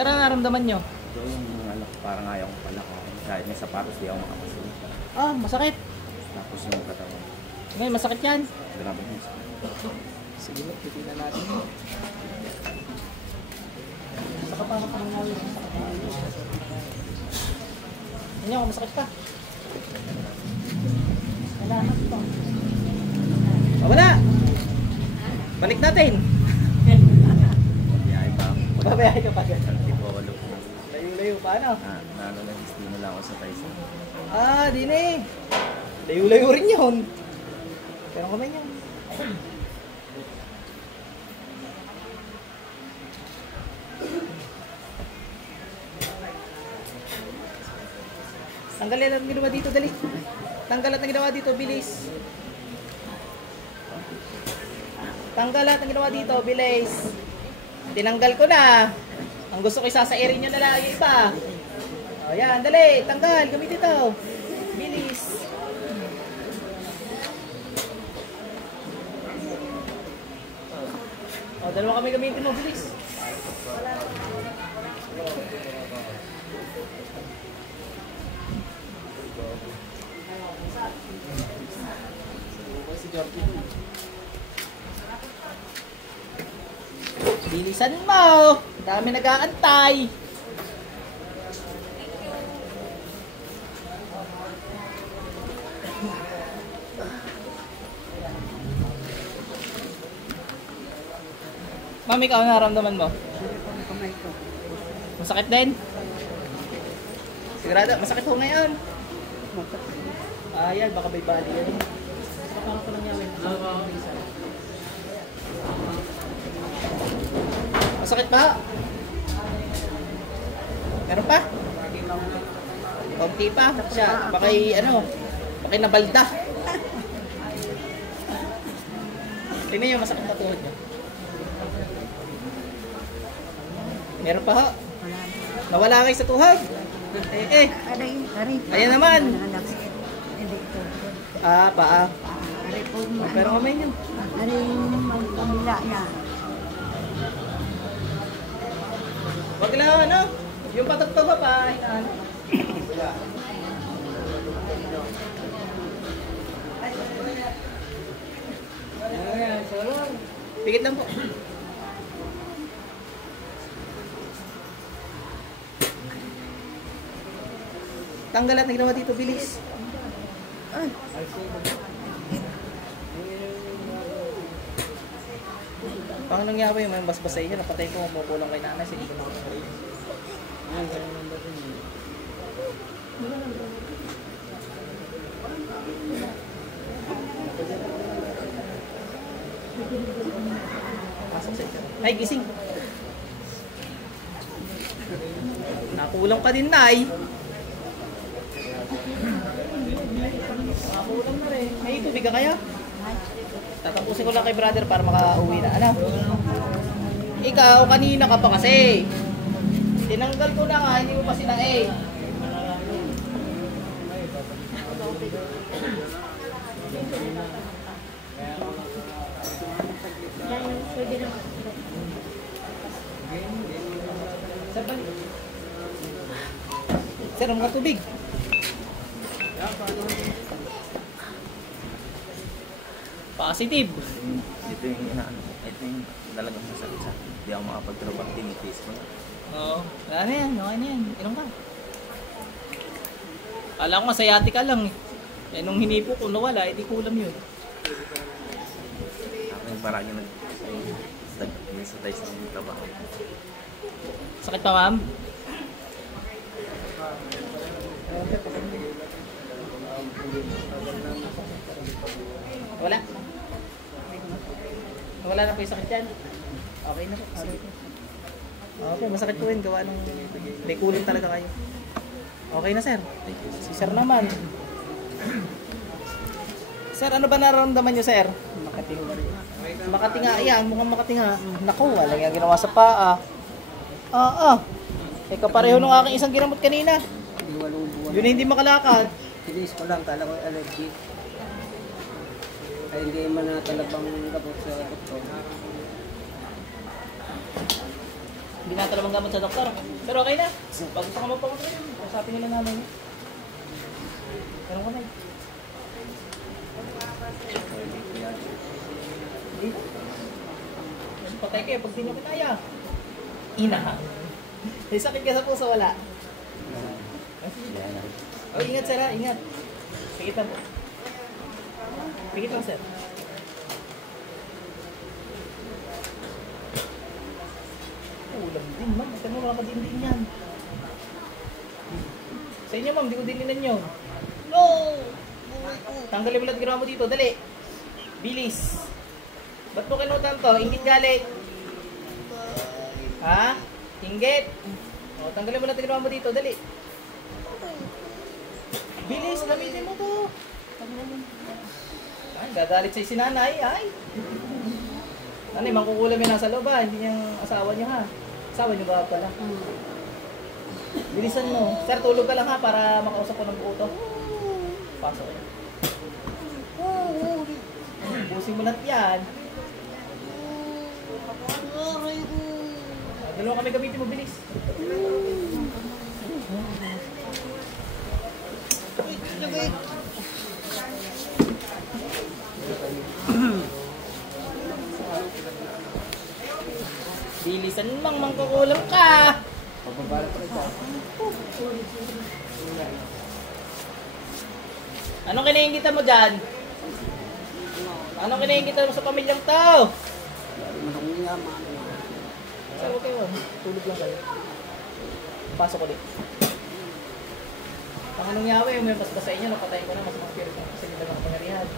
Sir, ano naramdaman nyo? So yung ano, parang ayaw ko pala ko. Kahit may sapatos, di ako makapasulit. Ah, masakit. Tapos yung katawan. Ngayon, masakit yan. Grabe yung sakit. Sige, titignan natin. Saka pa ako ng ngayon. Hindi ako, masakit pa. Wala na ito. Wala! Balik natin! Biyahe pa ako. Babayahe ka pa. Tipo ako look. Layo-layo pa, ano? Nag-steam lang ako sa Tyson. Ah, di na eh. Layo-layo rin yun. Pero kamay niya. Tanggalin ang ginawa dito, dali. Tanggal at ang ginawa dito, bilis. Tanggal at ang ginawa dito, bilis. Tinanggal ko na. Ang gusto ko isasairin nyo na lang yung iba. O yan, dali. Tanggal, gamit ito. Bilis. O, dalawa kami gamitin mo, bilis. Bilisan mo! Dami nag-aantay! Mami, ikaw ang naramdaman mo? Masakit din? Sigurado, masakit ho ngayon. Yan, baka may bali yan. Parang ko lang yawin. Masakit pa? Meron pa? Konti pa? Siya, bakay nabalda. Tingnan nyo, masakit na tuhod nyo. Meron pa ho? Nawala kayo sa tuhod? Ayan naman. Paa. Pero kamay nyo. Ano yung magpamila niya? Wag lang, ano? Yung patagtog pa, hinaan. Pigit lang po. Tanggal at nagnawa dito, bilis. Pang nangyari yung may basbasay niya, napatay ko, mamukulang kay nanay. Sige ko na. Ay, gising. Nakulang ka din, Nay. Nakulang na rin. May tubig ka kaya? Tatapusin ko lang kay brother para makauwi na. Ano? Ikaw, kanina ka pa kasi. Tinanggal ko na nga, hindi mo pa sinae. Sir, ang mga tubig. Positive. Ito yung talagang masakit sa akin. Hindi ako makapagtrabaho, tinipis ko. Oo. Wala na yan, okay na yan. Inom ka. Kala ko nga sayati ka lang eh. Eh nung hinipo ko nawala, edi kulam yun. Ako yung parang sa Tyson ng trabaho. Sakit pa, ma'am? Wala. Wala na po yung sakit yan. Okay na po. Okay, masakit po yun. Gawa nung may kulim talaga kayo. Okay na, sir. Si sir naman. Sir, ano ba nararamdaman nyo, sir? Makatinga rin. Makatinga, yan. Mukhang makatinga. Naku, walang yung ginawa sa paa. Kapareho nung aking isang ginamot kanina. Yun hindi makalakad. Tinis ko lang, kala ko yung allergy. Ay hindi man natalabang gabot sa doktor. binatalawang gamot sa doktor. Pero okay na. Pag gusto ka magpakontrol, kasapin nila namin. Meron ka na. Mas patay kayo pag di nyo kinaya. Inahang. May sakit ka sa puso, wala. Oh, ingat sir ha, ingat. Pikit lang po. Pikit lang sir. Ulam din ma'am, ito mo wala ka din yan. Sa inyo ma'am, di ko dininan nyo. No! Tanggalin mo lang ginawa mo dito, dali. Bilis. Ba't mo kinutan to? Inggit galit. Ha? Inggit? O, tanggalin mo lang ginawa mo dito, dali. Bilis, gamitin mo to. Ay, gagalit sa'yo si nanay, ay. Nanay, mangkukulam yung nasa loob ha, hindi niyang asawa niyo ha. Asawa niyo ba pala? Bilisan mo. Sir, tulog ka lang ha para makausap ko ng buo to. Pasok ko. Busin mo lahat yan. Dalawa kami gamitin mo, bilis. Bilisan mang mangkukulam ka. Anong kinaingitan mo dyan? Anong kinaingitan mo sa pamilyang tao? Sir, huwag kayo. Tulog lang kayo. Pasok ulit. Ang anong yawe, may mas sa inyo, napatayin ko na, mas mga spirit ng sa inyo lang kapangyarihan.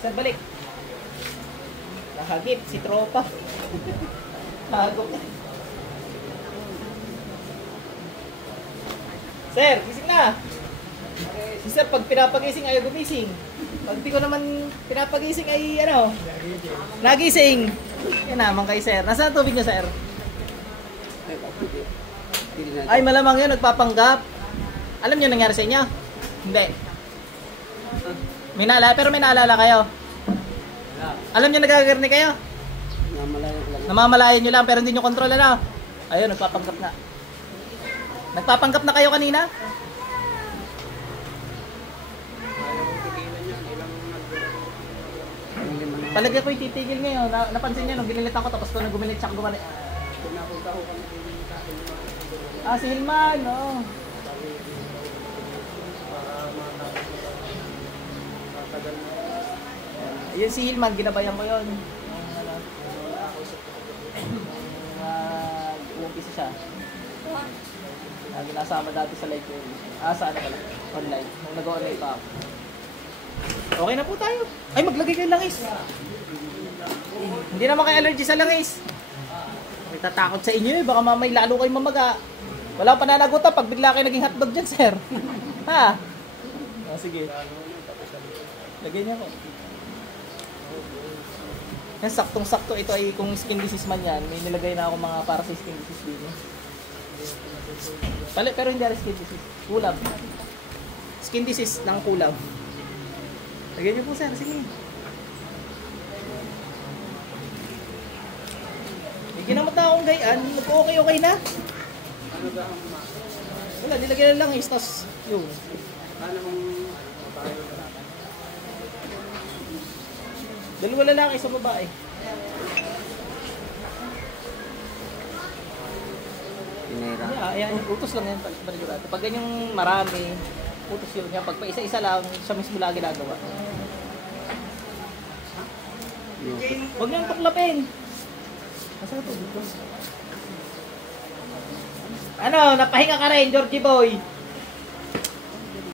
Sir, balik. Nahagip si tropa. Hagop. Sir, gising na. Si sir, pag pinapagising ayaw gumising. Pag di ko naman pinapagising ay ano, nagising. Yan naman kay sir. Nasaan tubig niya, sir? Ay, malamang yun, nagpapanggap. Alam niyo nangyari sa inyo? Hindi. Pero may naalala kayo? Alam niyo nagagirni kayo? Namamalayan nyo lang pero hindi nyo kontrol ano? Ayun, nagpapanggap na. Nagpapanggap na kayo kanina? Talaga ko titigil ngayon. Napansin niyo nung binilit ako tapos ko nang gumilit siya gumalit. Ah, si Hilman, no. Ayun si Hilman, ginabayan ko yun. Umpisa siya. Ginasama dati sa live yun. Saan na pala? Online. Nung nag-online pa ako. Okay na po tayo. Ay, maglagay kayo langis. Hindi naman kayo allergy sa langis. May tatakot sa inyo eh. Baka mamay lalo kayo mamaga. Wala pa pananagutan pag bigla kayo naging hotdog dyan, sir. Ha? Sige. Lagay niya ko. Yan, saktong-sakto ito ay kung skin disease man yan, may nilagay na ako mga para sa skin disease din. Pero hindi rin skin disease. Kulam. Skin disease ng kulam. Lagyan niyo po, sir. Sige. May ginamot na akong gayaan. Nag-okay na. Wala, nilagyan na lang is, tas yun. Dalawa lalaki sa babae. Ayan, utos lang yan. Pag ganyang marami, utos yun. Pag pa isa-isa lang, siya mismo lagi nagawa. Huwag niyang tuklapin. Asa ito? Ano, napahinga ka rin, Georgie boy.